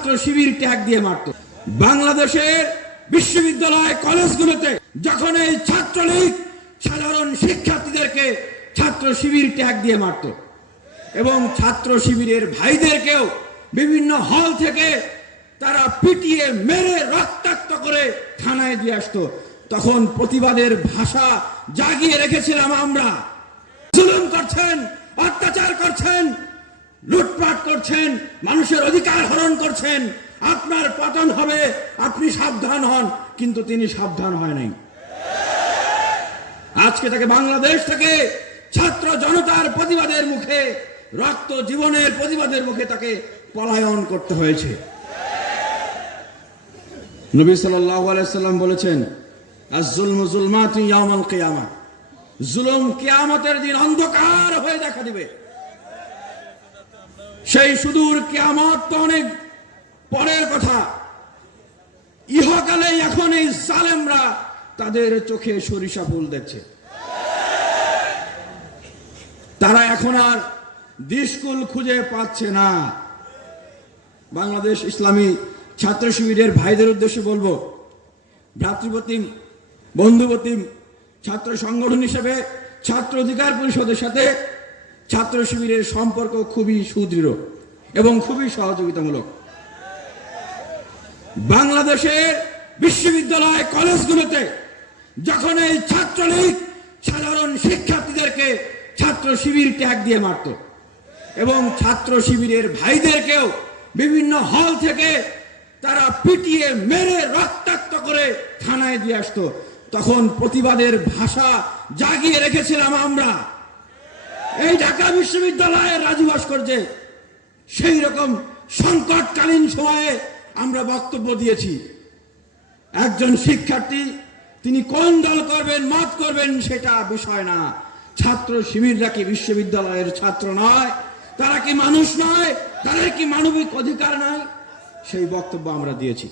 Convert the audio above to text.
ছাত্র শিবির ট্যাগ দিয়ে মারত। বাংলাদেশের বিশ্ববিদ্যালয় কলেজগুলোতে যখন এই ছাত্রলীগ সাধারণ শিক্ষার্থীদেরকে ছাত্র শিবির ট্যাগ দিয়ে মারত এবং ছাত্র শিবিরের ভাইদেরকেও বিভিন্ন হল থেকে তারা পিটিয়ে মেরে রক্তাক্ত করে থানায় দিয়ে আসতো, তখন প্রতিবাদের ভাষা জাগিয়ে রেখেছিলাম আমরা। জুলুম করছেন, অত্যাচার করছেন, লুটপাট করছেন, মানুষের অধিকার হরণ করছেন, আপনার পতন হবে, আপনি সাবধান হন। কিন্তু তিনি সাবধান হয় নাই। আজকে তাকে বাংলাদেশ থেকে ছাত্র জনতার প্রতিবাদের মুখে, রক্ত জীবনের প্রতিবাদের মুখে তাকে পলায়ন করতে হয়েছে। নবী সাল্লাল্লাহু আলাইহি সাল্লাম বলেছেন, আয-যুলমু যুলমাতুন ইয়াউমাল কিয়ামা, জুলুম কিয়ামতের দিন অন্ধকার হয়ে দেখা দিবে। সেই সুদূর কিয়ামত তো অনেক পরের কথা, ইহকালে এখন এই জালেমরা তাদের চোখে সরিষা ফুল দেখছে। তারা এখন আর দিশকুল খুঁজে পাচ্ছে না। বাংলাদেশ ইসলামী ছাত্র শিবিরের ভাইদের উদ্দেশ্যে বলবো, ভ্রাতৃপ্রতিম বন্ধুপ্রতিম ছাত্র সংগঠন হিসেবে ছাত্র অধিকার পরিষদের সাথে ছাত্র শিবিরের সম্পর্ক খুবই সুদৃঢ় এবং খুবই সহযোগিতামূলক। বাংলাদেশের বিশ্ববিদ্যালয় কলেজগুলোতে যখন এই ছাত্রলীগ সাধারণ শিক্ষার্থীদেরকে ছাত্র শিবির ট্যাগ দিয়ে মারত এবং ছাত্র শিবিরের ভাইদেরকেও বিভিন্ন হল থেকে তারা পিটিয়ে মেরে রক্তাক্ত করে থানায় দিয়ে আসতো, তখন প্রতিবাদের ভাষা জাগিয়ে রেখেছিলাম আমরা। এই ঢাকা বিশ্ববিদ্যালয়ের রাজু ভাস্কর্যে সেই রকম সংকটকালীন সময়ে আমরা বক্তব্য দিয়েছি। একজন শিক্ষার্থী তিনি কোন দল করবেন, মত করবেন, সেটা বিষয় না। ছাত্র শিবিররা কি বিশ্ববিদ্যালয়ের ছাত্র নয়? তারা কি মানুষ নয়? তাদের কি মানবিক অধিকার নয়? সেই বক্তব্য আমরা দিয়েছি।